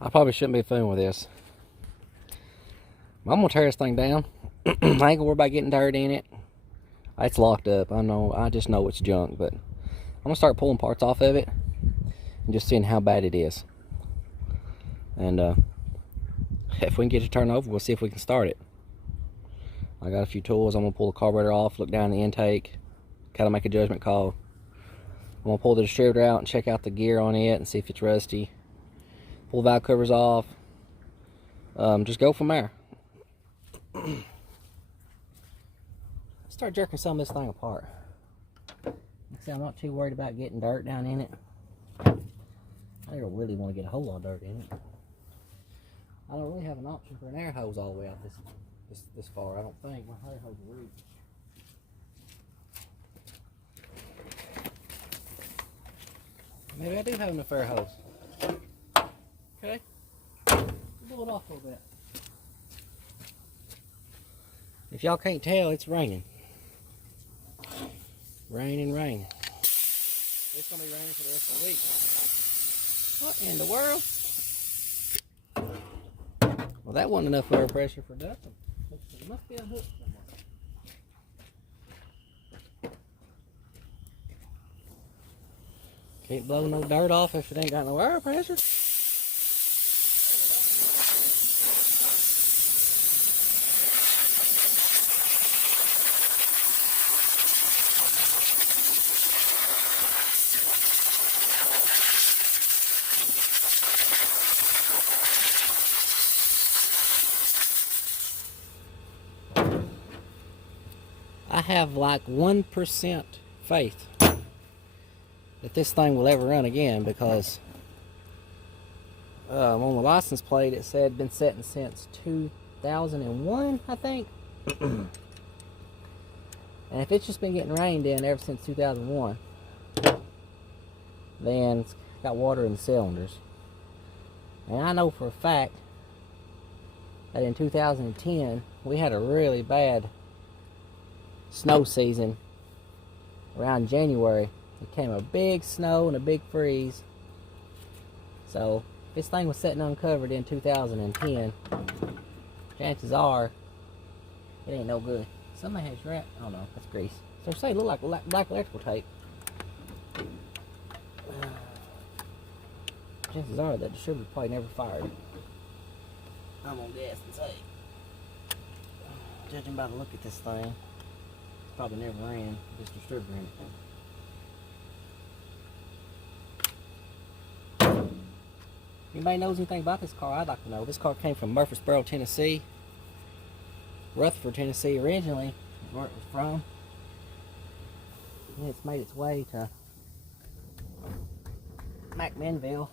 I probably shouldn't be fooling with this. I'm gonna tear this thing down. I ain't gonna worry about getting dirt in it. It's locked up. I just know it's junk, but I'm gonna start pulling parts off of it and just seeing how bad it is. And if we can get it to turn over, we'll see if we can start it. I got a few tools. I'm gonna pull the carburetor off, look down the intake, kind of make a judgment call. I'm gonna pull the distributor out and check out the gear on it and see if it's rusty. Pull the valve covers off. Just go from there. Start jerking some of this thing apart. See, I'm not too worried about getting dirt down in it. I don't really want to get a whole lot of dirt in it. I don't really have an option for an air hose all the way out this far. I don't think my air hose will reach. Maybe I do have enough air hose. Okay, blow it off a little bit. If y'all can't tell, it's raining. Raining. It's gonna be raining for the rest of the week. What in the world? Well, that wasn't enough air pressure for nothing. There must be a hook somewhere. Can't blow no dirt off if it ain't got no air pressure. I have like 1% faith that this thing will ever run again, because on the license plate it said it's been setting since 2001, I think. And if it's just been getting rained in ever since 2001, then it's got water in the cylinders. And I know for a fact that in 2010 we had a really bad snow season. Around January it came a big snow and a big freeze. So if this thing was sitting uncovered in 2010, chances are it ain't no good. Somebody has wrapped, oh no, that's grease. So say it look like black electrical tape. Chances are that distributor probably never fired. I'm gonna guess and say, judging by the look at this thing, probably never ran this distributor in it. Anybody knows anything about this car? I'd like to know. This car came from Murfreesboro, Tennessee. Rutherford, Tennessee originally, where it was from. And it's made its way to McMinnville.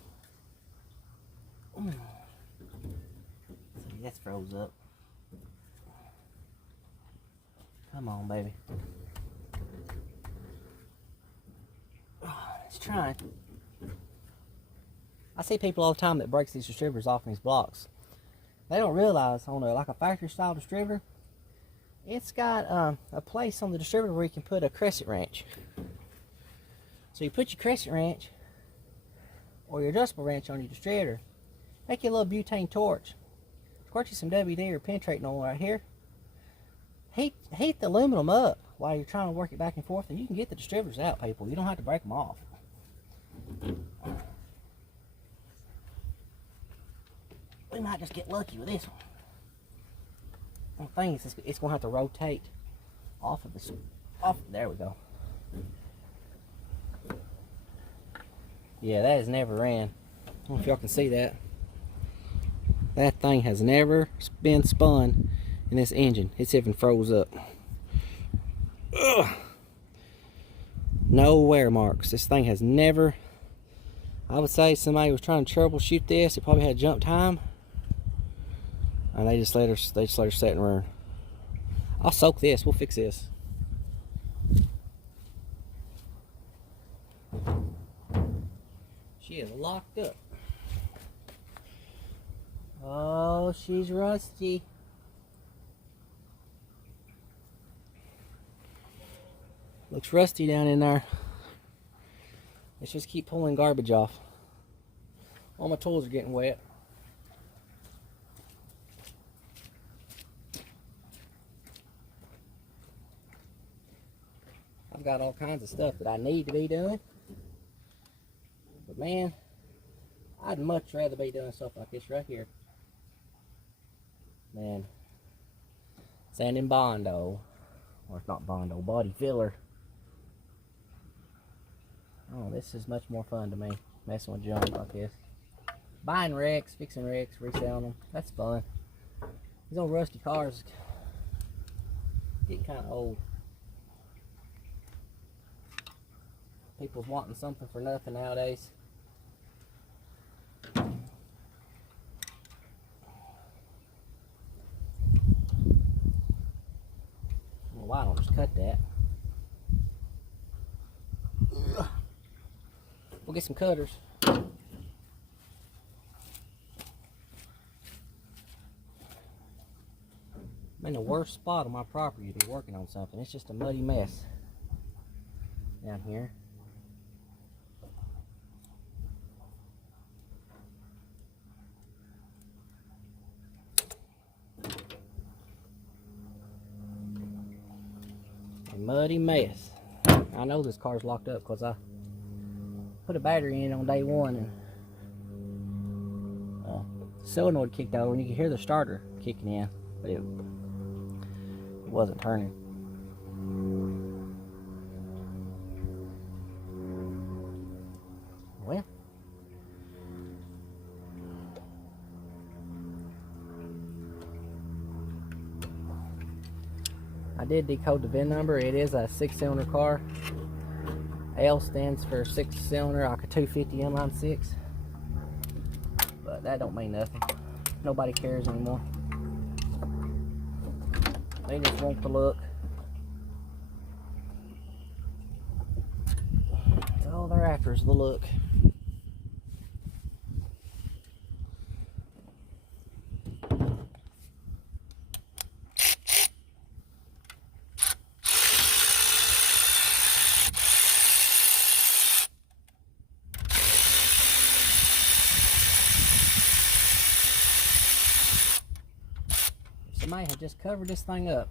See, that's froze up. Come on, baby. It's trying. I see people all the time that breaks these distributors off in these blocks. They don't realize on like a factory style distributor, it's got a place on the distributor where you can put a crescent wrench. So you put your crescent wrench or your adjustable wrench on your distributor. Take your little butane torch, squirt you some WD or penetrating oil right here. Heat the aluminum up while you're trying to work it back and forth, and you can get the distributors out, people. You don't have to break them off. We might just get lucky with this one. The thing is, it's going to have to rotate off of this. There we go. Yeah, that has never ran. I don't know if y'all can see that. That thing has never been spun in this engine. It's even froze up. Ugh. No wear marks. This thing has never. I would say somebody was trying to troubleshoot this. It probably had jump time, and they just let her set and run. I'll soak this. We'll fix this. She is locked up. Oh, she's rusty. Looks rusty down in there. Let's just keep pulling garbage off. All my tools are getting wet. I've got all kinds of stuff that I need to be doing. But man, I'd much rather be doing stuff like this right here. Man, sanding Bondo. Or it's not Bondo, body filler. Oh, this is much more fun to me, messing with junk like this. Buying wrecks, fixing wrecks, reselling them. That's fun. These old rusty cars getting kind of old. People's wanting something for nothing nowadays. Well, why don't I just cut that? We'll get some cutters. I'm in the worst spot on my property to be working on something. It's just a muddy mess down here. A muddy mess. I know this car's locked up because I put a battery in on day one and the solenoid kicked over and you could hear the starter kicking in, but it wasn't turning. Well, I did decode the VIN number. It is a 6-cylinder car. L stands for 6-cylinder, like a 250 inline 6. But that don't mean nothing. Nobody cares anymore. They just want the look. All they're after is the look. Somebody had just covered this thing up.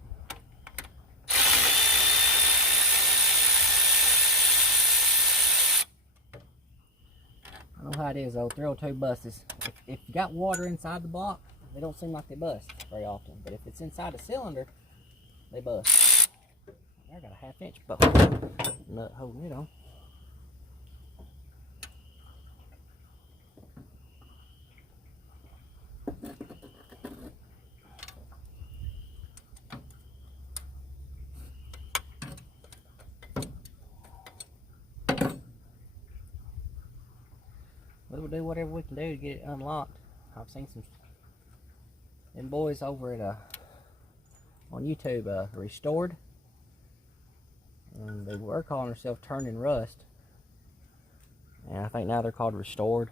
I know how it is though, 302 busts. If you got water inside the block, they don't seem like they bust very often. But if it's inside a cylinder, they bust. I got a 1/2 inch nut holding it on. We'll do whatever we can do to get it unlocked. I've seen them boys over at on YouTube Restored, and they were calling themselves Turning Rust, and I think now they're called Restored.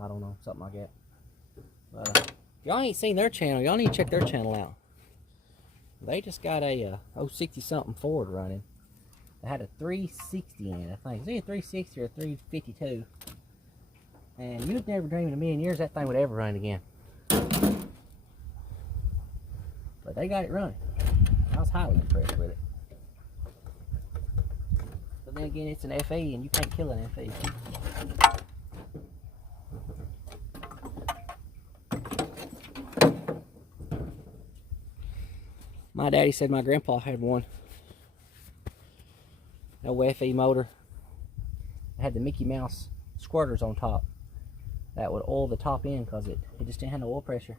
I don't know, something like that. But if y'all ain't seen their channel, y'all need to check their channel out. They just got a 060 something Ford running. They had a 360 in it, I think. It's either 360 or 352. And you'd never dream in a million years that thing would ever run again. But they got it running. I was highly impressed with it. But then again, it's an FE and you can't kill an FE. My daddy said my grandpa had one. No FE motor. It had the Mickey Mouse squirters on top. That would oil the top end because it just didn't have no oil pressure.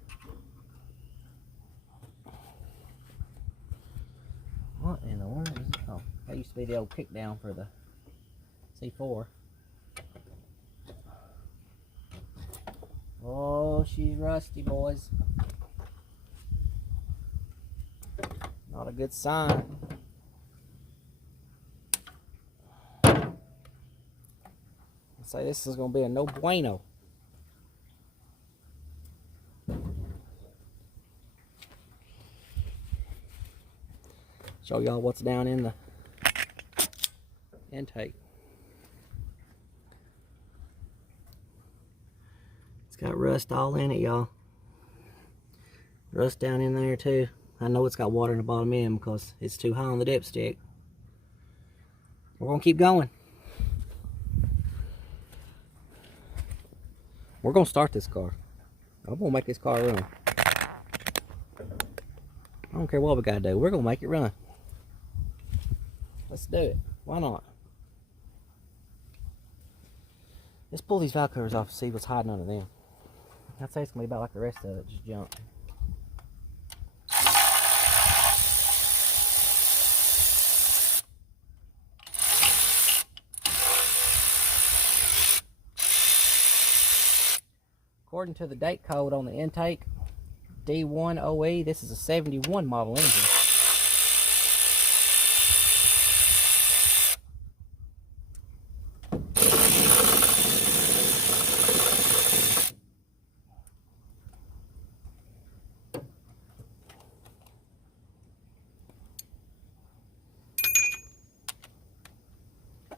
What in the world is it? Oh, that used to be the old kick down for the C4. Oh, she's rusty, boys. Not a good sign. I'd say this is going to be a no bueno. Show y'all what's down in the intake. It's got rust all in it, y'all. Rust down in there too. I know it's got water in the bottom end because it's too high on the dipstick. We're gonna keep going. We're gonna start this car. I'm gonna make this car run. I don't care what we gotta do. We're gonna make it run. Let's do it. Why not? Let's pull these valve covers off and see what's hiding under them. I'd say it's gonna be about like the rest of it, just junk. According to the date code on the intake, D1OE, this is a 71 model engine.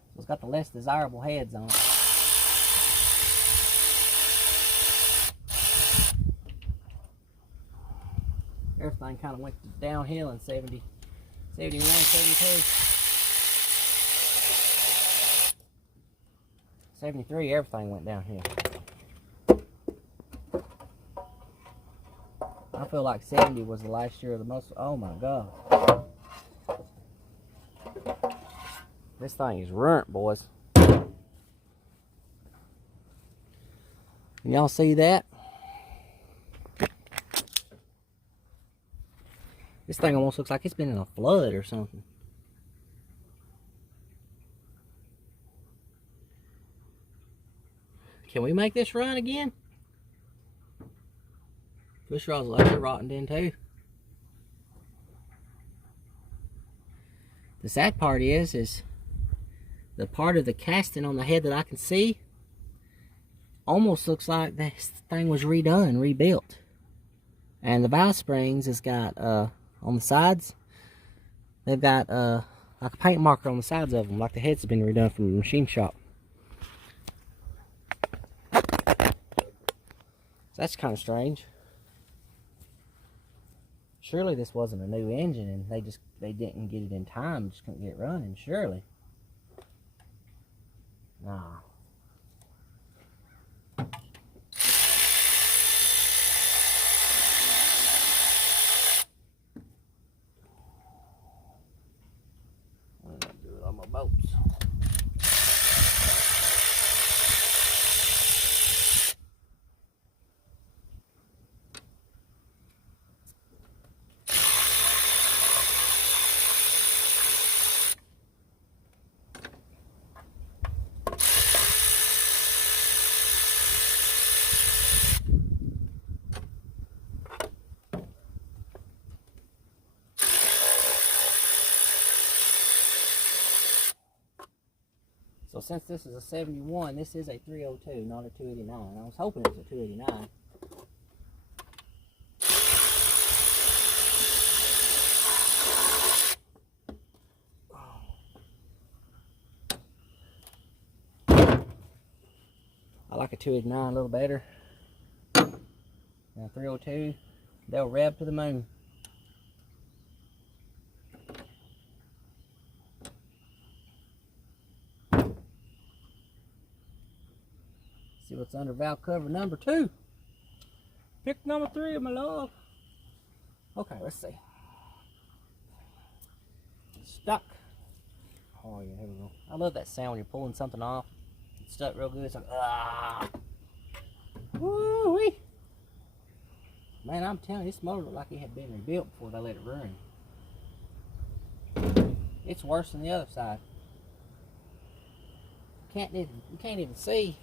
So it's got the less desirable heads on it. Everything kind of went downhill in 70, 71, 72. 73, everything went downhill. I feel like 70 was the last year of the most. Oh my God. This thing is ruined, boys. Can y'all see that? This thing almost looks like it's been in a flood or something. Can we make this run again? Push rods like they're rotting in too. The sad part is the part of the casting on the head that I can see almost looks like this thing was redone, rebuilt. And the valve springs has got on the sides, they've got like a paint marker on the sides of them, like the heads have been redone from the machine shop. So that's kind of strange. Surely this wasn't a new engine and they didn't get it in time, just couldn't get it running, surely. Nah. On my bolts. So since this is a 71, this is a 302, not a 289. I was hoping it was a 289. I like a 289 a little better. And a 302, they'll rev to the moon. See what's under valve cover number 2. Pick number 3 of my log. Okay, let's see. Stuck. Oh yeah, here we go. I love that sound when you're pulling something off. It's stuck real good. It's like, ah. Woo-wee. Man, I'm telling you, this motor looked like it had been rebuilt before they let it run. It's worse than the other side. You can't even see.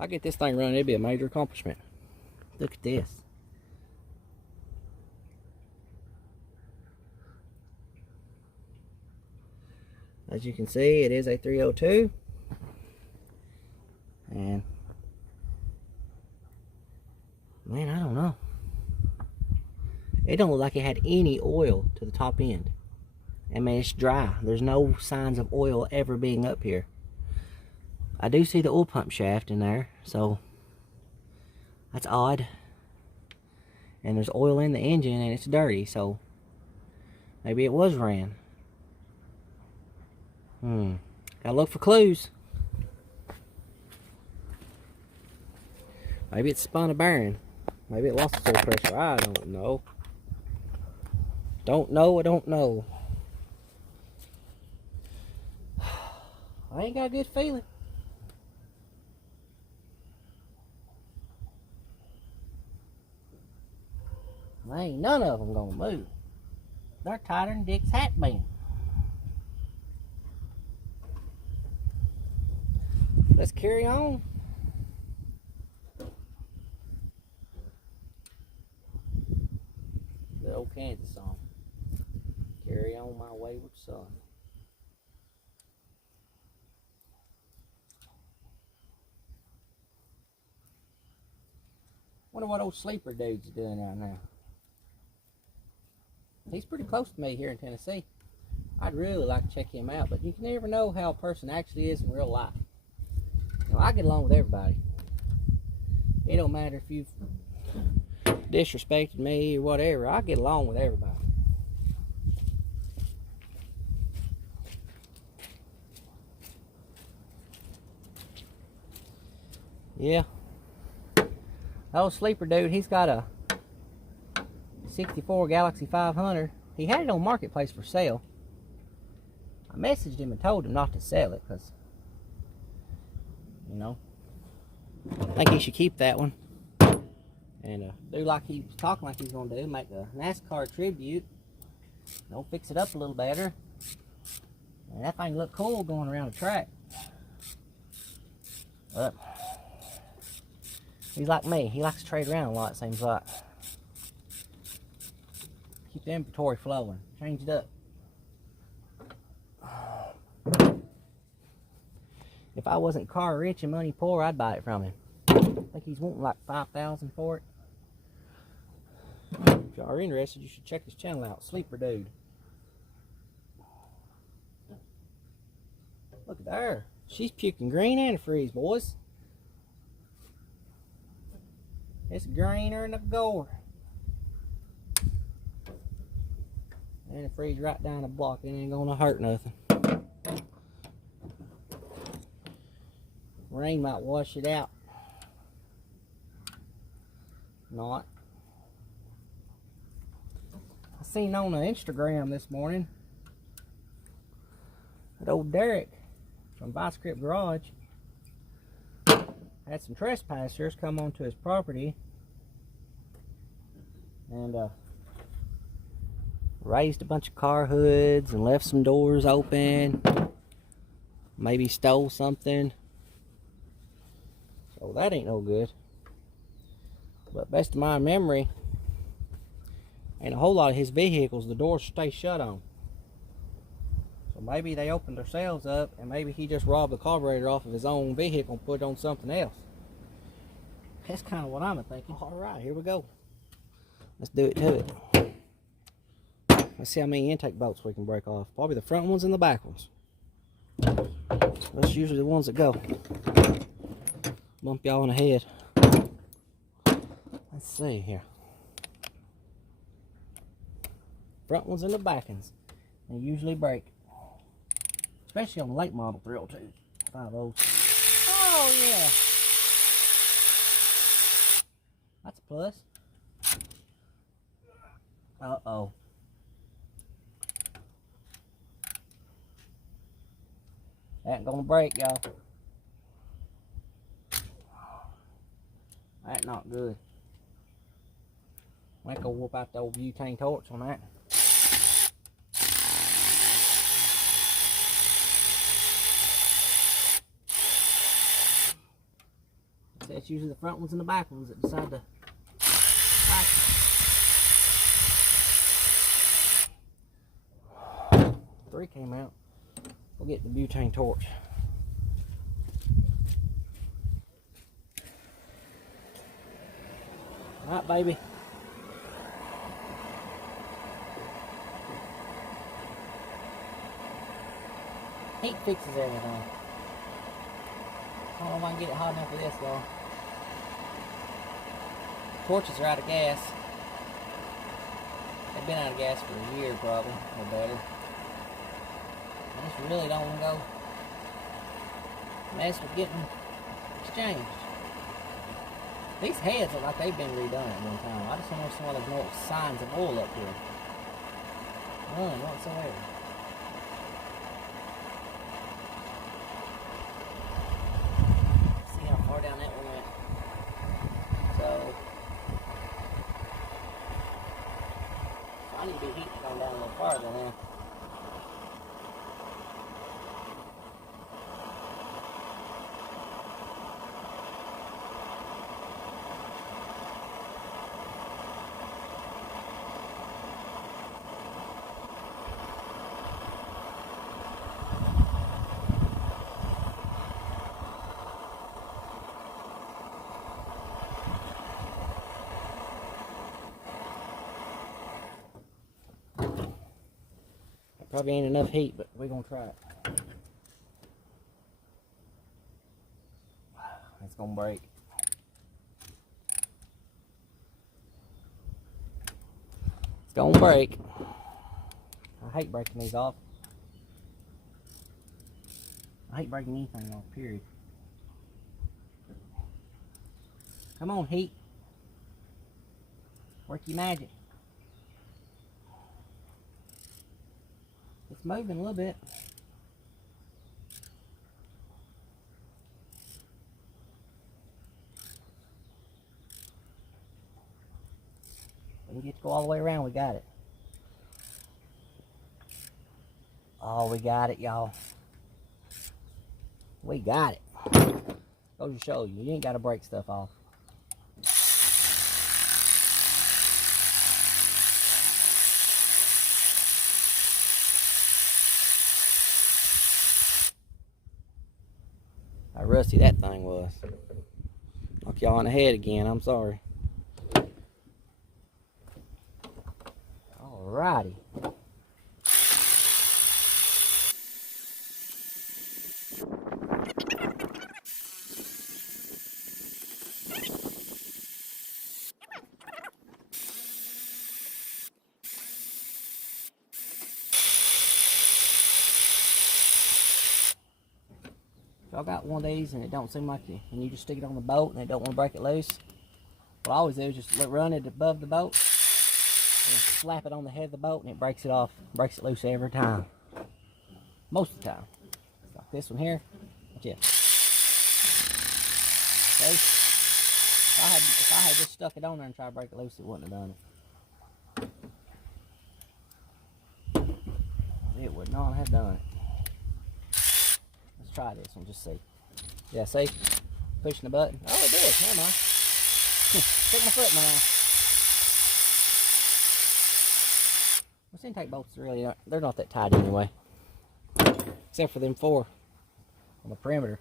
I get this thing running, it'd be a major accomplishment. Look at this. As you can see, it is a 302. And man, I don't know. It don't look like it had any oil to the top end. I mean, it's dry. There's no signs of oil ever being up here. I do see the oil pump shaft in there, so that's odd. And there's oil in the engine and it's dirty, so maybe it was ran. Gotta look for clues. Maybe it spun a bearing. Maybe it lost its oil pressure. I don't know. Don't know. I ain't got a good feeling. Ain't none of them gonna move. They're tighter than Dick's hat band. Let's carry on. The old Kansas song. Carry on, my wayward son. Wonder what old sleeper dude's doing right now. He's pretty close to me here in Tennessee. I'd really like to check him out, but you can never know how a person actually is in real life. You know, I get along with everybody. It don't matter if you've disrespected me or whatever. I get along with everybody. Yeah. That old sleeper dude, he's got a 64 Galaxy 500. He had it on Marketplace for sale. I messaged him and told him not to sell it because, you know, I think he should keep that one and do like he was talking like he's going to do, make a NASCAR tribute. You know, fix it up a little better. And that thing looked cool going around the track. But he's like me. He likes to trade around a lot, it seems like. Keep the inventory flowing. Change it up. If I wasn't car rich and money poor, I'd buy it from him. I think he's wanting like $5,000 for it. If y'all are interested, you should check his channel out. Sleeper Dude. Look at her. She's puking green and a freeze, boys. It's greener than a gore. And it freeze right down the block. It ain't gonna hurt nothing. Rain might wash it out. Not. I seen on the Instagram this morning that old Derek from Vice Grip Garage had some trespassers come onto his property and raised a bunch of car hoods and left some doors open. Maybe stole something. So that ain't no good. But best of my memory, ain't a whole lot of his vehicles the doors stay shut on. So maybe they opened themselves up and maybe he just robbed the carburetor off of his own vehicle and put it on something else. That's kind of what I'm thinking. Alright, here we go. Let's do it to it. Let's see how many intake bolts we can break off. Probably the front ones and the back ones. That's usually the ones that go. Bump y'all in the head. Let's see here. Front ones and the back ones. They usually break. Especially on the late model 302. 50. Oh yeah. That's a plus. Uh-oh. That ain't gonna break, y'all. That's not good. I think I'll whoop out the old butane torch on that. So it's usually the front ones and the back ones that decide to back. 3 came out. We'll get the butane torch. Alright, baby. Heat fixes everything. I don't know if I can get it hot enough for this though. Torches are out of gas. They've been out of gas for a year probably, or better. I just really don't want to go mess with getting exchanged. These heads look like they've been redone at one time. I just don't know if some of those more signs of oil up here. None whatsoever. See how far down that one went. So I need to be heating going down a little farther now. Probably ain't enough heat, but we're gonna try it. It's gonna break. It's gonna break. I hate breaking these off. I hate breaking anything off, period. Come on, heat. Work your magic. It's moving a little bit. We get to go all the way around, we got it. Oh, we got it, y'all. We got it. Goes to show you, you ain't got to break stuff off. How rusty that thing was. Knock y'all in the head again, I'm sorry. Alrighty. Y'all got one of these and it don't seem like you, and you just stick it on the boat and it don't want to break it loose. What I always do is just run it above the boat and slap it on the head of the boat and it breaks it off, breaks it loose every time. Most of the time. It's like this one here. Yeah. See? If I had just stuck it on there and tried to break it loose, it wouldn't have done it. It would not have done it. Let's try this one, just see. Yeah, see? Pushing the button. Oh, it did. Never mind. Stick my foot in my mouth. Those intake bolts really aren't, they're not that tight anyway. Except for them four on the perimeter.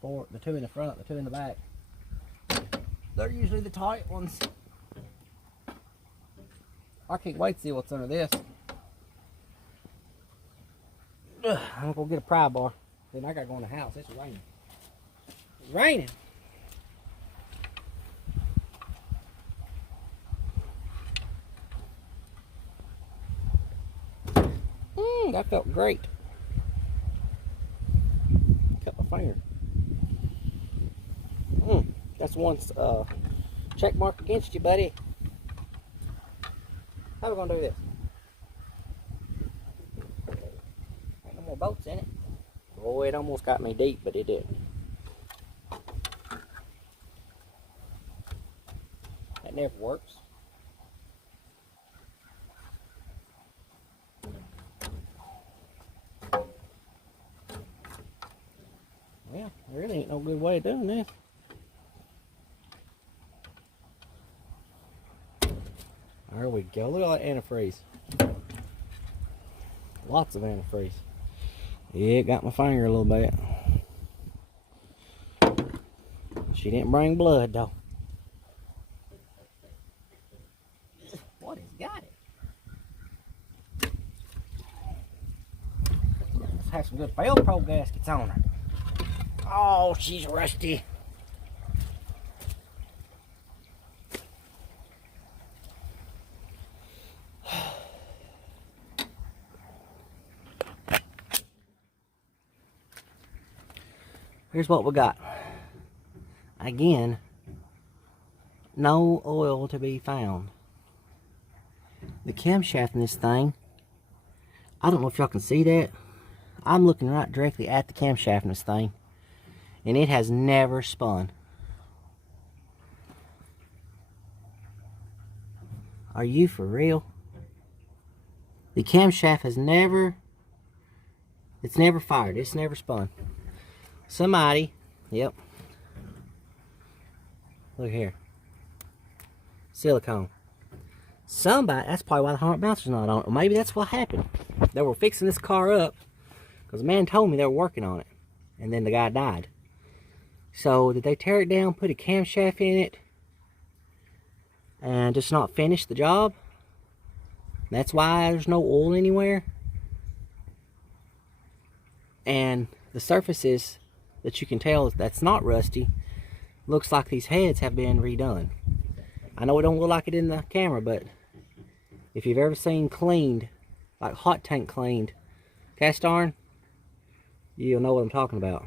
Four, the two in the front, the two in the back. They're usually the tight ones. I can't wait to see what's under this. I'm gonna get a pry bar. Then I gotta go in the house. It's raining. It's raining. That felt great. Cut my finger. That's one check mark against you, buddy. How are we gonna do this? Ain't no more bolts in it. Oh, it almost got me deep, but it didn't. That never works. Well, there really ain't no good way of doing this. There we go. Look at all that antifreeze. Lots of antifreeze. Yeah, it got my finger a little bit. She didn't bring blood though. What has got it? Let's have some good Velcro gaskets on her. Oh, she's rusty. Here's what we got. Again, no oil to be found. The camshaft in this thing, I don't know if y'all can see that. I'm looking right directly at the camshaft in this thing, and it has never spun. Are you for real? The camshaft has never, it's never fired, it's never spun. Somebody, yep, look here, silicone. Somebody, that's probably why the heart bouncer's not on it. Or maybe that's what happened. They were fixing this car up, because the man told me they were working on it, and then the guy died. So did they tear it down, put a camshaft in it, and just not finish the job? That's why there's no oil anywhere. And the surfaces that you can tell that's not rusty, looks like these heads have been redone. I know it don't look like it in the camera, but if you've ever seen cleaned, like hot tank cleaned cast iron, you'll know what I'm talking about.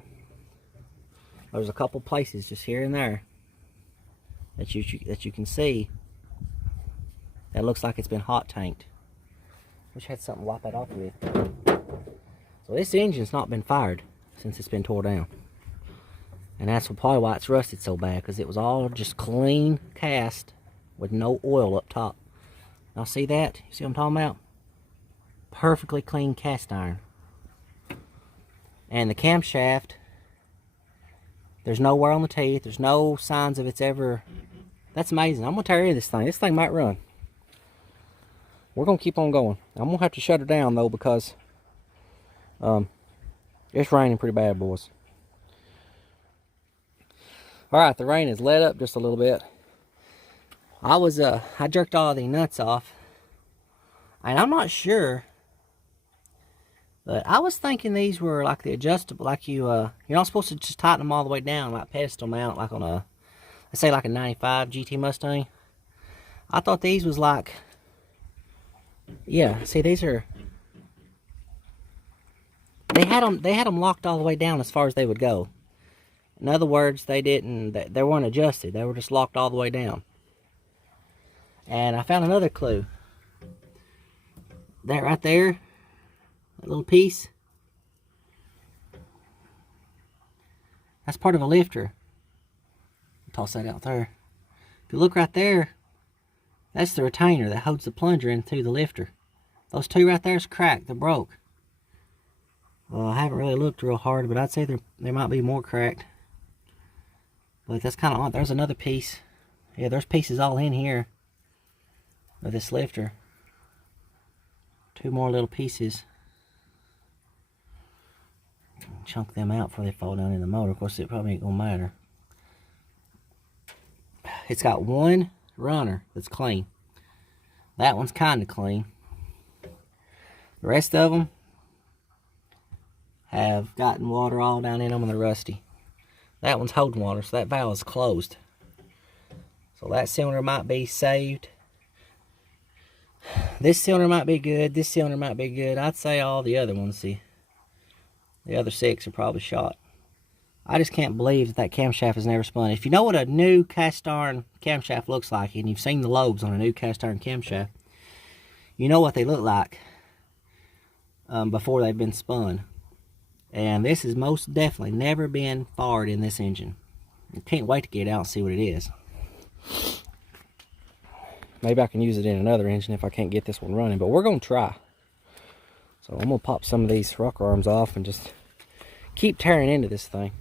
There's a couple places just here and there that you can see that looks like it's been hot tanked. Wish I had something to wipe that off with. So this engine's not been fired since it's been tore down. And that's probably why it's rusted so bad, because it was all just clean cast with no oil up top. Now see that? You see what I'm talking about? Perfectly clean cast iron. And the camshaft, there's no wear on the teeth. There's no signs of it's ever... That's amazing. I'm going to tear into this thing. This thing might run. We're going to keep on going. I'm going to have to shut her down, though, because it's raining pretty bad, boys. Alright, the rain has let up just a little bit. I jerked all the nuts off. And I'm not sure, but I was thinking these were like the adjustable, like you're not supposed to just tighten them all the way down, like pedestal mount, like on a, let's say like a 95 GT Mustang. I thought these was like, yeah, see these are, they had them locked all the way down as far as they would go. In other words, they weren't adjusted. They were just locked all the way down. And I found another clue. That right there, that little piece, that's part of a lifter. Toss that out there. If you look right there, that's the retainer that holds the plunger into the lifter. Those two right there is cracked. They're broke. Well, I haven't really looked real hard, but I'd say there might be more cracked. But that's kind of odd. There's another piece. Yeah, there's pieces all in here of this lifter. Two more little pieces. Chunk them out before they fall down in the motor. Of course, it probably ain't gonna matter. It's got one runner that's clean. That one's kind of clean. The rest of them have gotten water all down in them and they're rusty. That one's holding water, so that valve is closed. So that cylinder might be saved. This cylinder might be good. This cylinder might be good. I'd say all the other ones, see, the other 6 are probably shot. I just can't believe that camshaft has never spun. If you know what a new cast iron camshaft looks like, and you've seen the lobes on a new cast iron camshaft, you know what they look like before they've been spun. And this has most definitely never been fired in this engine. I can't wait to get out and see what it is. Maybe I can use it in another engine if I can't get this one running, but we're going to try. So I'm going to pop some of these rocker arms off and just keep tearing into this thing.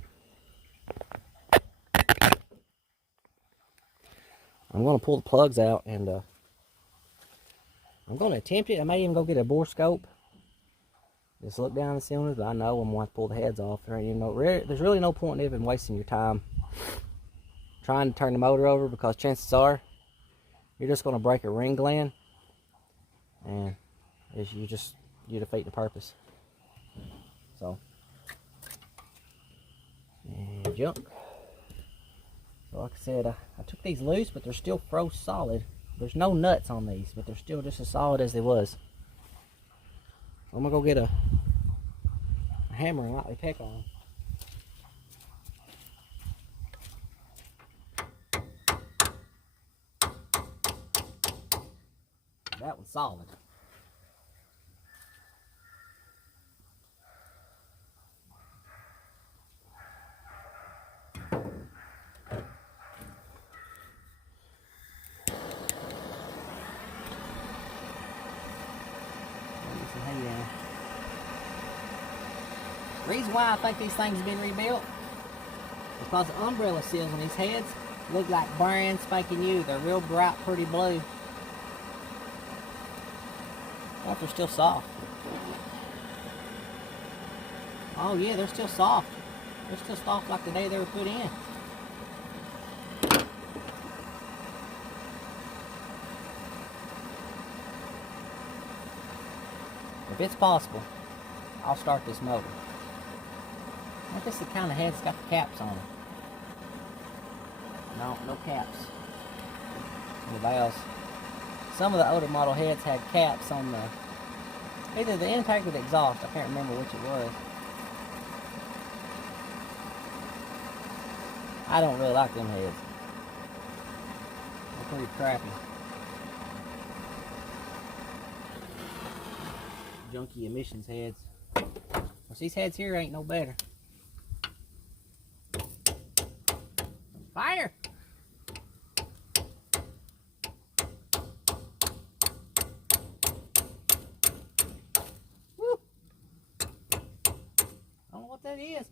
I'm going to pull the plugs out and I'm going to attempt it. I may even go get a bore scope. Just look down the cylinders, but I know I'm going to have to pull the heads off. There's really no point in even wasting your time trying to turn the motor over, because chances are you're just going to break a ring gland, and you defeat the purpose. So, and junk. So like I said, I took these loose, but they're still froze solid. There's no nuts on these, but they're still just as solid as they was. So I'm gonna go get a hammer and lightly peck on them. solid. The reason why I think these things have been rebuilt is because the umbrella seals on these heads look like brand spanking new. They're real bright, pretty blue. But they're still soft. Oh yeah, they're still soft. They're still soft like the day they were put in. If it's possible, I'll start this motor. I think this is the kind of head that's got the caps on it. No caps on the valves. Some of the older model heads had caps on the, either the intake or the exhaust. I can't remember which it was. I don't really like them heads. They're pretty crappy. Junky emissions heads. Well, these heads here ain't no better. Fire! Woo! I don't know what that is.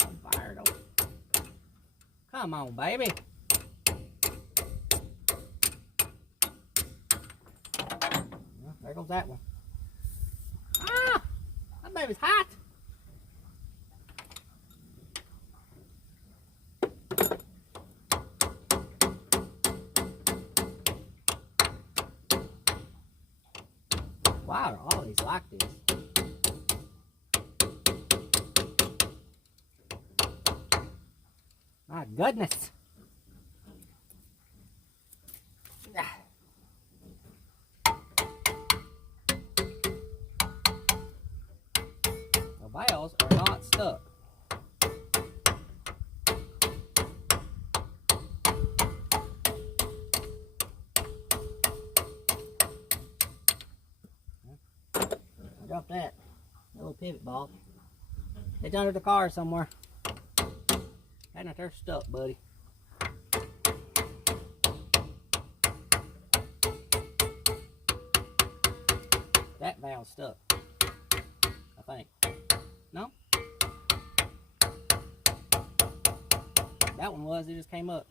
On fire though. Come on, baby. Well, there goes that one. Ah! That baby's hot. Why are all these like this? My goodness. The valves are not stuck. Drop that little pivot ball. It's under the car somewhere. Ain't it? They're stuck, buddy. That valve's stuck, I think. No? That one was. It just came up.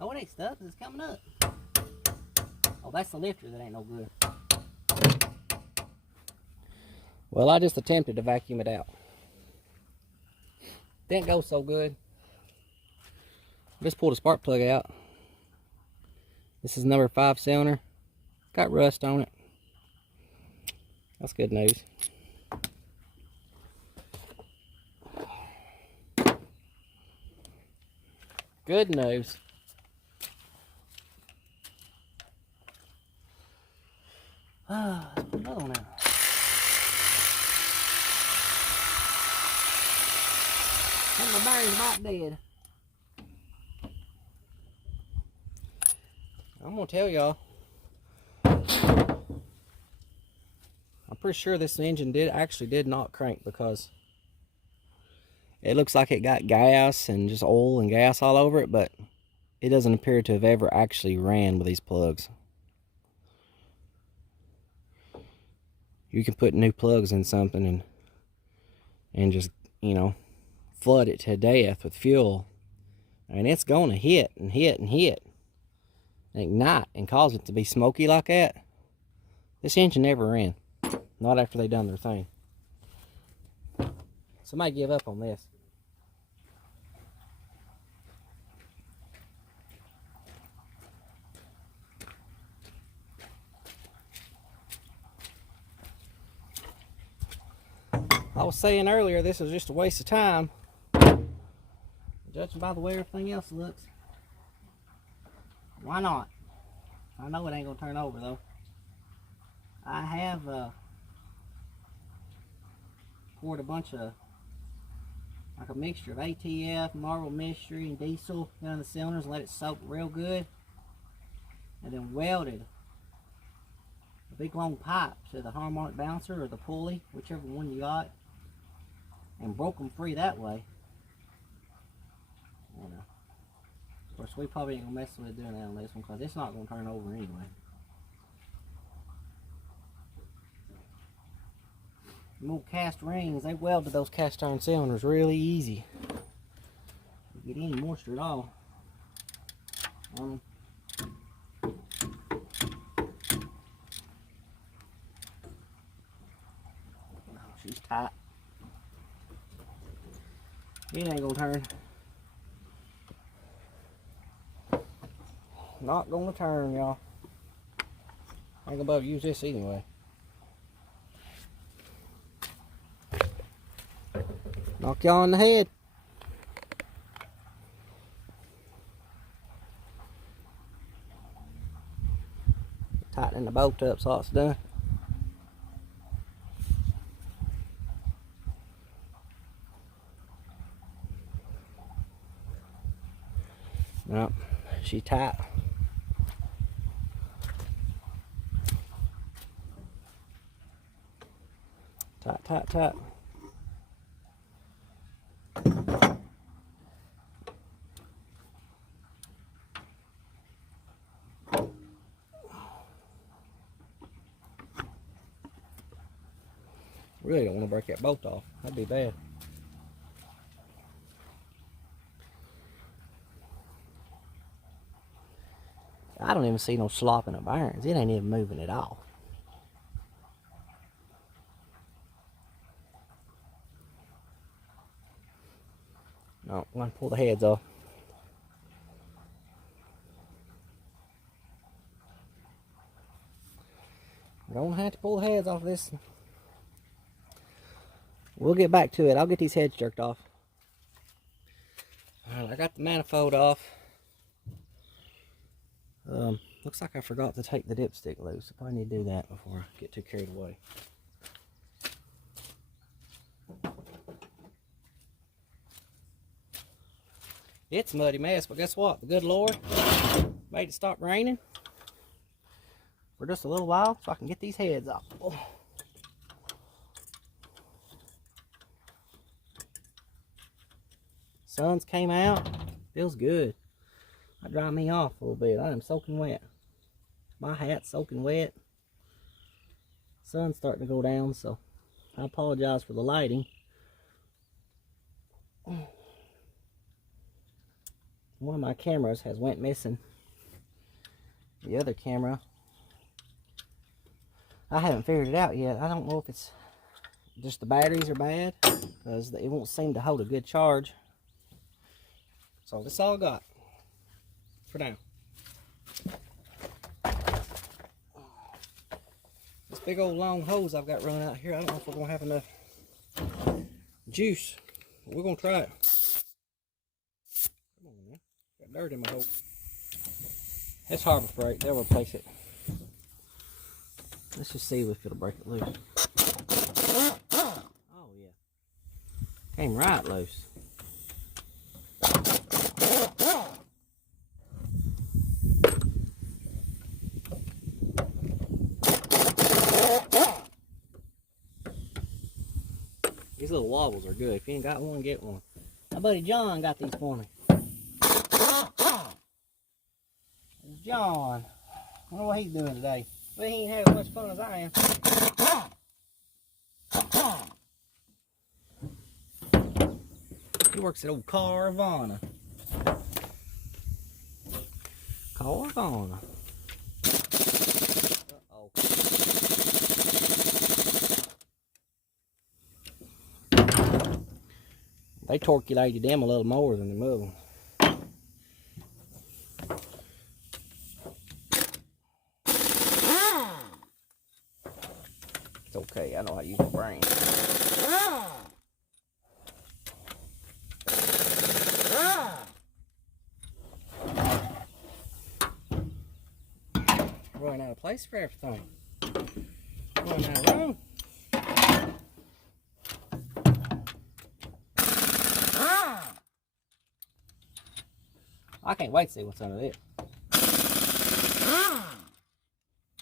Oh, it ain't stuck. It's coming up. Oh, that's the lifter that ain't no good. Well, I just attempted to vacuum it out. Didn't go so good. Just pulled a spark plug out. This is number 5 cylinder. Got rust on it. That's good news. Good news. Ah, let's put another one out. And my bearing's about dead. I'm gonna tell y'all, I'm pretty sure this engine actually did not crank, because it looks like it got gas and just oil and gas all over it, but it doesn't appear to have ever actually ran with these plugs. You can put new plugs in something and just, you know, flood it to death with fuel, and it's going to hit and hit and hit and ignite and cause it to be smoky like that. This engine never ran, not after they done their thing. Somebody give up on this. I was saying earlier, this is just a waste of time. Judging by the way everything else looks. Why not? I know it ain't gonna turn over though. I have poured a bunch of like a mixture of ATF, marble mystery, and diesel down the cylinders and let it soak real good. And then welded a big long pipe to the harmonic bouncer or the pulley, whichever one you got, and broke them free that way. You know. Of course, we probably ain't gonna mess with doing that on this one because it's not gonna turn over anyway. Them old cast rings, they welded those cast iron cylinders really easy. You get any moisture at all on them. Oh, she's tight. It ain't gonna turn. Not gonna turn, y'all. I ain't gonna be able to use this anyway. Knock y'all in the head. Tightening the bolt up so it's done. Nope, she tight. Tight, tight, tight. Really don't want to break that bolt off. That'd be bad. I don't even see no slopping of irons. It ain't even moving at all. No, I'm going to pull the heads off. I don't have to pull the heads off this. We'll get back to it. I'll get these heads jerked off. Alright, I got the manifold off. Looks like I forgot to take the dipstick loose. I probably need to do that before I get too carried away. It's a muddy mess, but guess what? The good Lord made it stop raining for just a little while so I can get these heads off. Oh. Sun's came out. Feels good. That dried me off a little bit. I am soaking wet. My hat's soaking wet. Sun's starting to go down, so I apologize for the lighting. One of my cameras has went missing. The other camera, I haven't figured it out yet. I don't know if it's just the batteries are bad because it won't seem to hold a good charge. So that's all I got for now. This big old long hose I've got running out here, I don't know if we're going to have enough juice, but we're going to try it. Come on, man. Got dirt in my hole. It's Harbor Freight. They'll replace it. Let's just see if it'll break it loose. Oh, yeah. Came right loose. These little wobbles are good. If you ain't got one, get one. My buddy John got these for me. There's John. I wonder what he's doing today. But he ain't having as much fun as I am. He works at old Carvana. Carvana. Uh-oh. They torculated them a little more than the other ones. It's okay, I know how to use my brain. Running out of place for everything. Running out of room. I can't wait to see what's under it.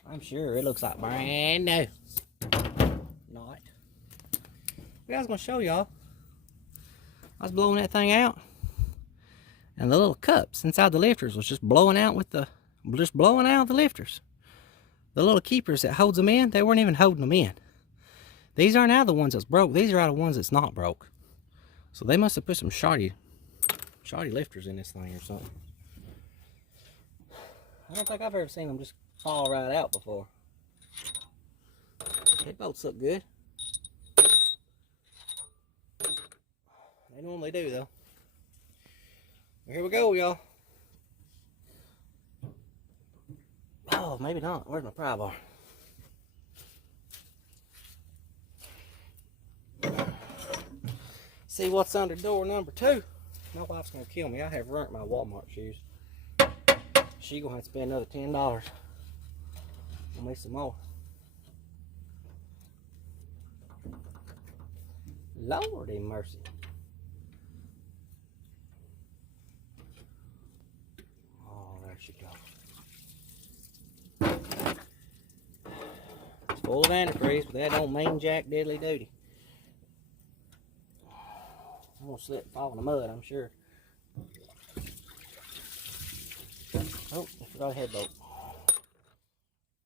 I'm sure it looks like brand new. Not. But I was going to show y'all. I was blowing that thing out. And the little cups inside the lifters was just blowing out with the... Just blowing out the lifters. The little keepers that holds them in, they weren't even holding them in. These aren't out of the ones that's broke. These are out of the ones that's not broke. So they must have put some shoddy lifters in this thing or something. I don't think I've ever seen them just fall right out before. They both look good. They normally do though. Here we go, y'all. Oh, maybe not. Where's my pry bar? See what's under door number 2. My wife's gonna kill me. I have ruined my Walmart shoes. She gonna have to spend another $10 on me some more. Lordy mercy. Oh, there she goes. It's full of antifreeze, but that don't mean jack diddly duty. I'm gonna slip and fall in the mud, I'm sure. Oh, I forgot a head bolt.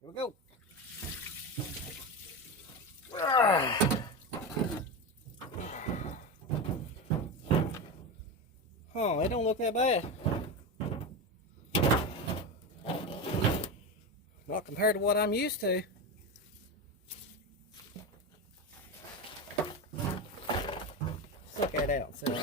Here we go. Oh, it don't look that bad. Not compared to what I'm used to. Suck that out. So.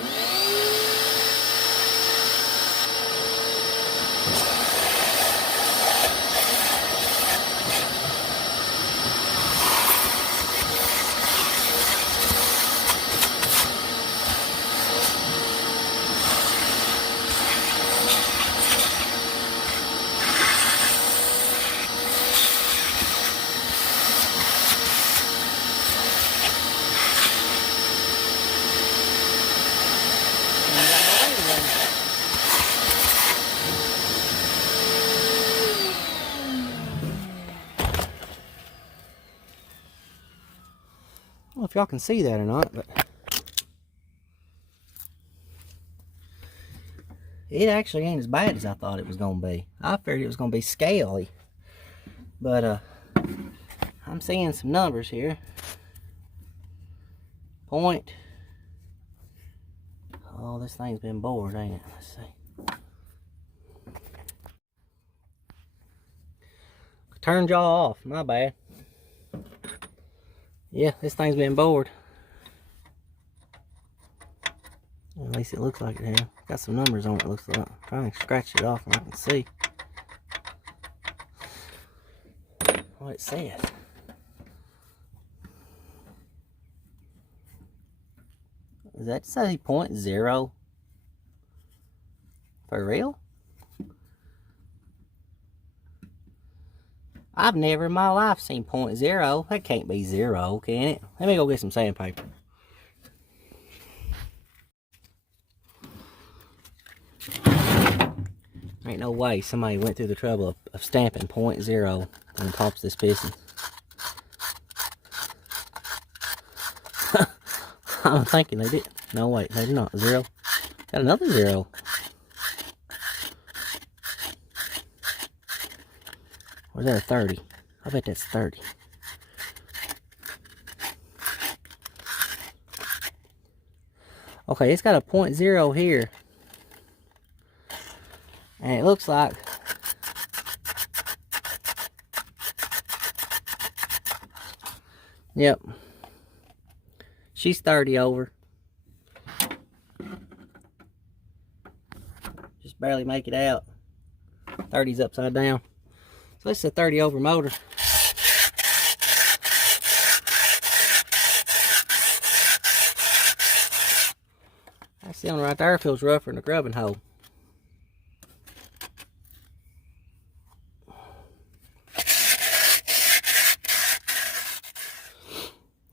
I don't know if y'all can see that or not, but it actually ain't as bad as I thought it was going to be. I figured it was going to be scaly, but I'm seeing some numbers here. Point. Oh, this thing's been bored, ain't it? Let's see. Turned y'all off, my bad. Yeah, this thing's been bored. At least it looks like it has. Got some numbers on it, looks like. I'm trying to scratch it off and I can see what it says. Does that say 0.0? For real? I've never in my life seen 0.0. That can't be 0, can it? Let me go get some sandpaper. Ain't no way somebody went through the trouble of stamping 0.0 on the tops of this piston. I'm thinking they did. No, wait, they did not. 0. Got another 0. Or is that a 30? I bet that's 30. Okay, it's got a 0.0 here. And it looks like yep. She's 30 over. Just barely make it out. 30's upside down. So this is a 30 over motor. That cylinder right there feels rougher than a grubbing hole.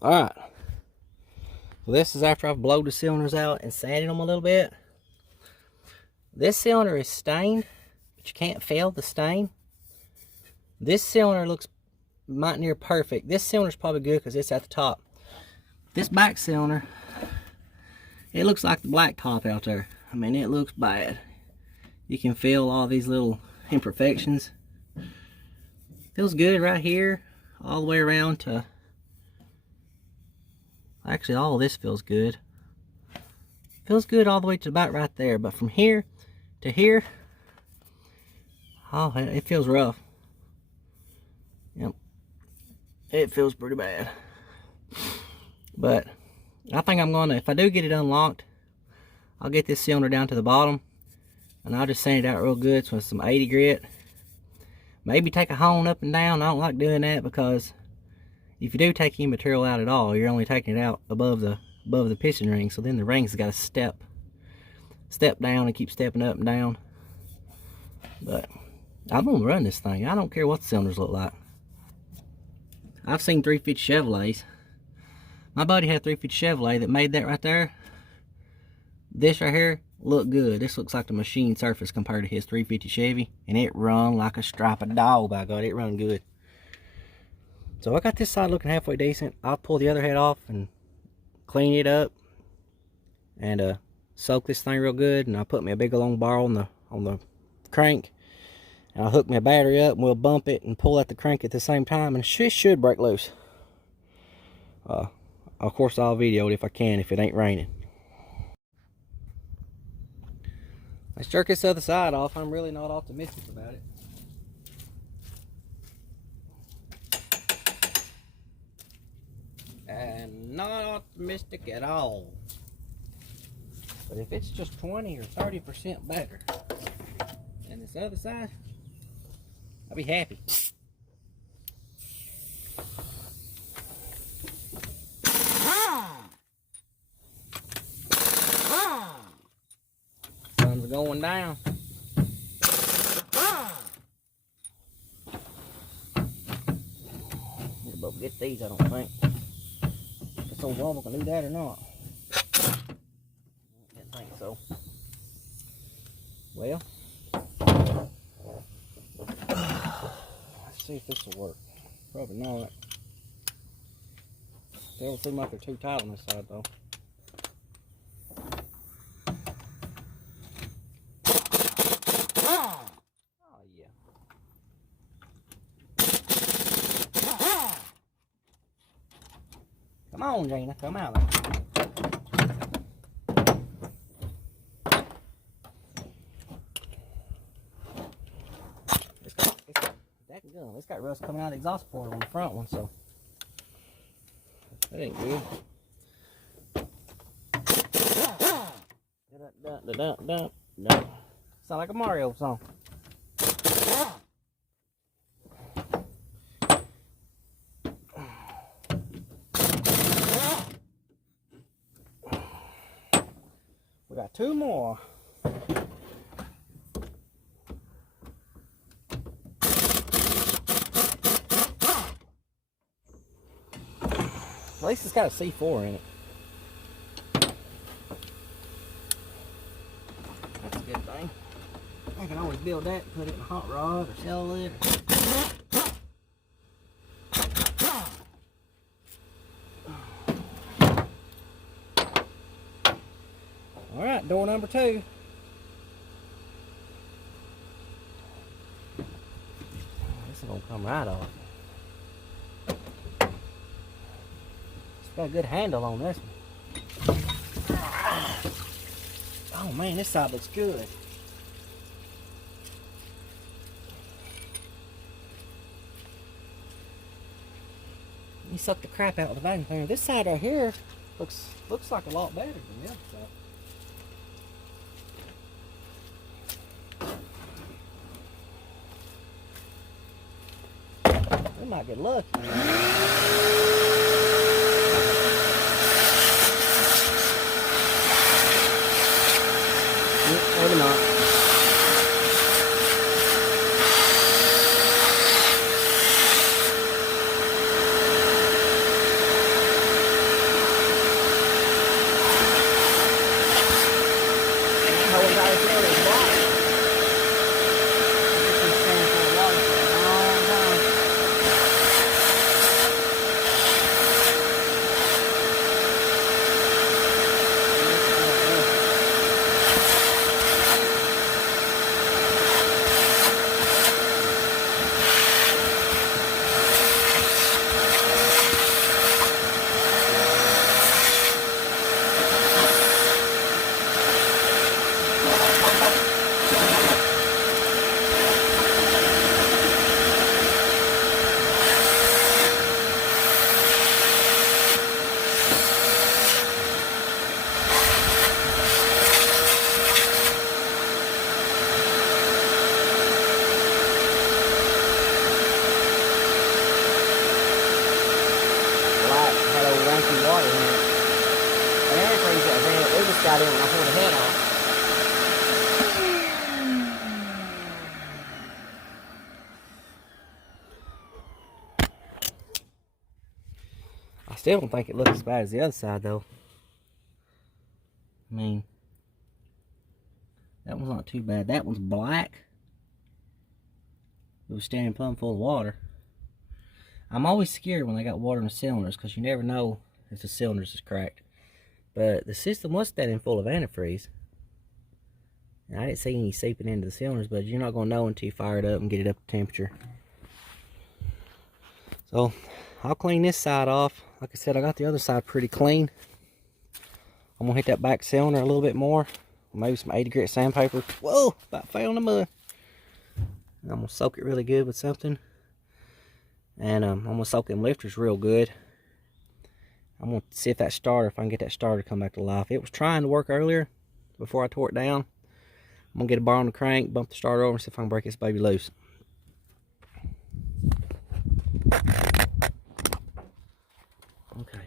Alright. Well, this is after I've blowed the cylinders out and sanded them a little bit. This cylinder is stained, but you can't feel the stain. This cylinder looks might near perfect. This cylinder's probably good because it's at the top. This back cylinder, it looks like the black top out there. I mean, it looks bad. You can feel all these little imperfections. Feels good right here, all the way around to, actually all of this feels good. Feels good all the way to about right there, but from here to here, oh, it feels rough. Yep, it feels pretty bad. But I think I'm gonna, if I do get it unlocked, I'll get this cylinder down to the bottom and I'll just sand it out real good with some 80 grit. Maybe take a hone up and down. I don't like doing that because if you do take any material out at all, you're only taking it out above the piston ring. So then the ring's got to step down and keep stepping up and down. But I'm gonna run this thing. I don't care what the cylinders look like. I've seen 350 Chevrolets. My buddy had a 350 Chevrolet that made that right there. This right here looked good. This looks like the machine surface compared to his 350 Chevy, and it run like a striped dog. By God, it run good. So I got this side looking halfway decent. I'll pull the other head off and clean it up and soak this thing real good. And I'll put me a big long bar on the crank, and I'll hook my battery up and we'll bump it and pull at the crank at the same time, and it should break loose. Of course, I'll video it if I can, if it ain't raining. Let's jerk this other side off. I'm really not optimistic about it. And not optimistic at all. But if it's just 20 or 30% better than this other side, I'll be happy. Sun's going down. We'll both get these, I don't think. This old rumble can do that or not. I didn't think so. Well, let's see if this will work. Probably not. They don't seem like they're too tight on this side though. Come on, Gina, come out there. It's got rust coming out of the exhaust port on the front one, so that ain't good. Sound like a Mario song. We got two more. At least it's got a C4 in it. That's a good thing. I can always build that and put it in a hot rod or sell it. Alright, door number 2. This is gonna come right off. It's got a good handle on this one. Oh man, this side looks good. You suck the crap out of the vacuum cleaner. This side right here looks like a lot better than the other side. We might get lucky. Maybe not. Hold out his I still don't think it looks as bad as the other side, though. I mean, that one's not too bad. That one's black. It was standing plumb full of water. I'm always scared when I got water in the cylinders because you never know if the cylinders is cracked. But the system was standing full of antifreeze. And I didn't see any seeping into the cylinders, but you're not going to know until you fire it up and get it up to temperature. So, I'll clean this side off. Like I said, I got the other side pretty clean. I'm going to hit that back cylinder a little bit more. Maybe some 80 grit sandpaper. Whoa, about fell in the mud. And I'm going to soak it really good with something. And I'm going to soak them lifters real good. I'm going to see if that starter, if I can get that starter to come back to life. It was trying to work earlier before I tore it down. I'm going to get a bar on the crank, bump the starter over, and see if I can break this baby loose. Okay.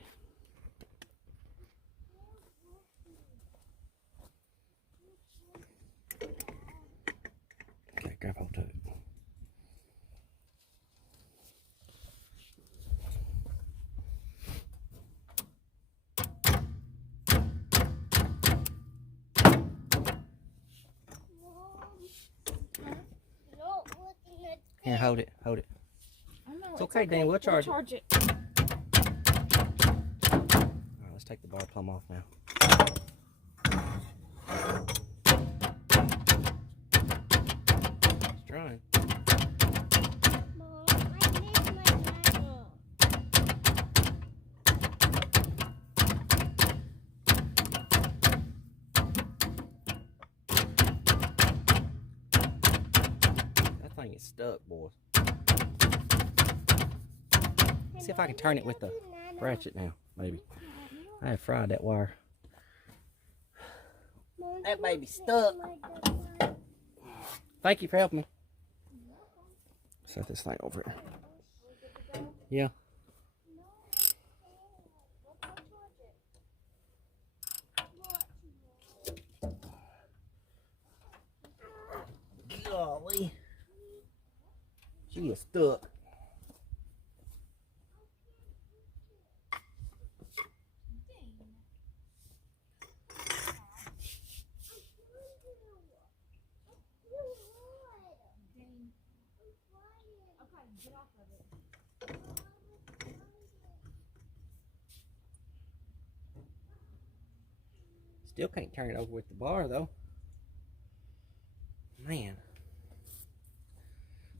Okay, grab hold of it. Here, hold it, hold it. It's okay, Dan, we'll charge it. Alright, let's take the bar plumb off now. It's trying. That thing is stuck, boys. See if I can turn it with the ratchet now, maybe. I have fried that wire. That baby's stuck. Thank you for helping me. Set this thing over here. Yeah. Golly. She is stuck. Still can't turn it over with the bar though. Man,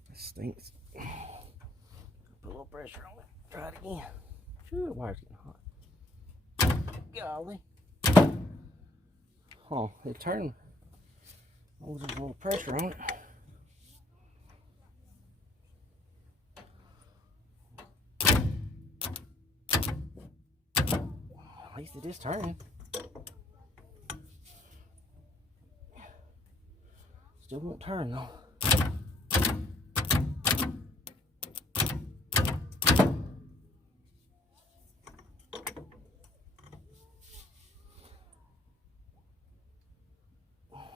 that stinks. Put a little pressure on it. Try it again. Phew, the wire's getting hot. Golly. Oh, it turned. Oh, there's a little pressure on it. At least it is turning. Still won't turn though.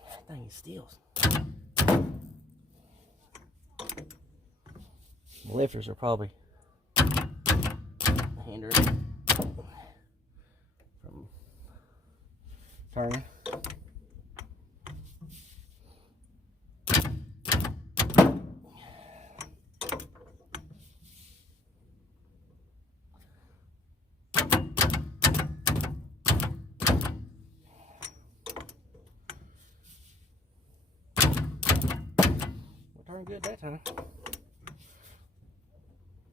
That thing is still. The lifters are probably hindering from turning. Turned good that time.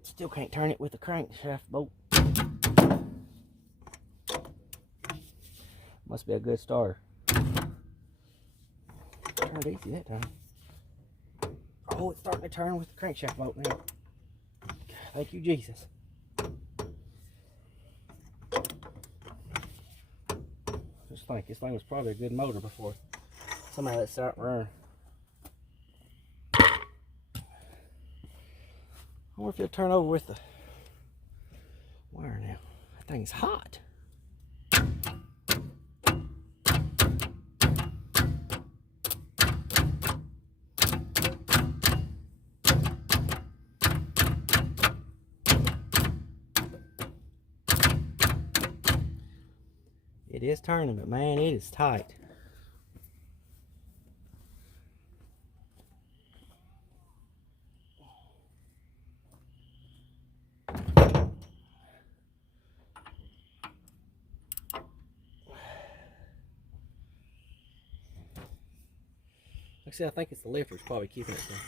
Still can't turn it with the crankshaft bolt. Must be a good starter. Turned easy that time. Oh, it's starting to turn with the crankshaft bolt now. Thank you, Jesus. Just think this thing was probably a good motor before somebody let it start running. I wonder if it'll turn over with the wire now. That thing's hot. It is turning, but man, it is tight. Like I said, I think it's the lifter's probably keeping it down.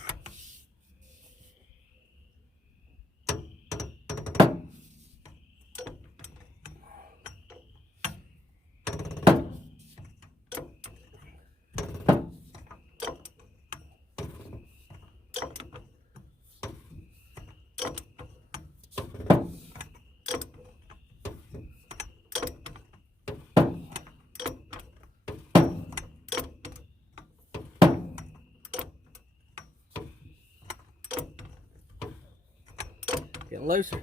Getting looser.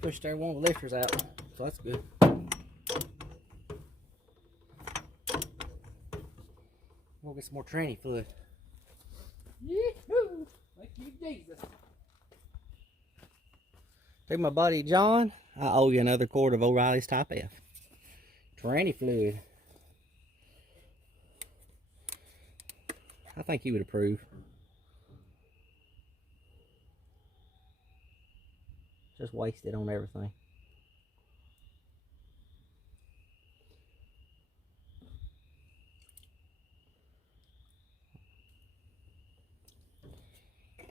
Pushed every one of the lifters out, so that's good. We'll get some more tranny fluid. Yee-hoo! Thank you, Jesus. To my buddy John, I owe you another quart of O'Reilly's Type F. Tranny fluid. I think he would approve. Just wasted on everything.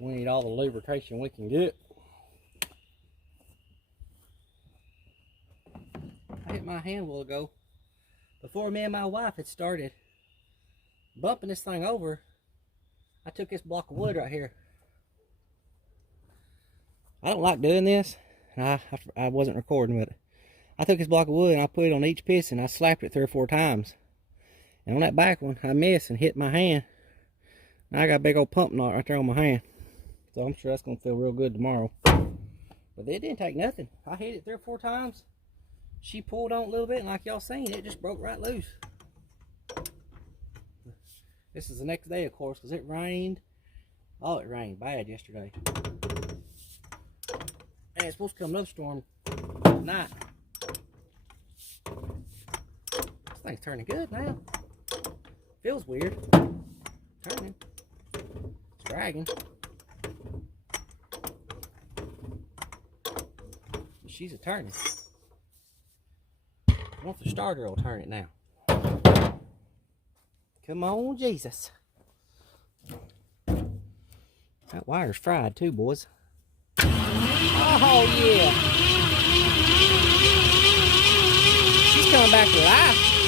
We need all the lubrication we can get. I hit my hand a while ago. Before me and my wife had started bumping this thing over, I took this block of wood right here. I don't like doing this. I wasn't recording, but I took this block of wood and I put it on each piston. I slapped it 3 or 4 times. And on that back one, I missed and hit my hand. Now I got a big old pump knot right there on my hand. So I'm sure that's going to feel real good tomorrow. But it didn't take nothing. I hit it 3 or 4 times. She pulled on it a little bit, and like y'all seen, it just broke right loose. This is the next day, of course, because it rained. Oh, it rained bad yesterday. And it's supposed to come another storm tonight. This thing's turning good now. Feels weird. Turning. It's dragging. She's a turning. Once the starter will turn it now. Come on, Jesus. That wire's fried too, boys. Oh, yeah. She's coming back to life.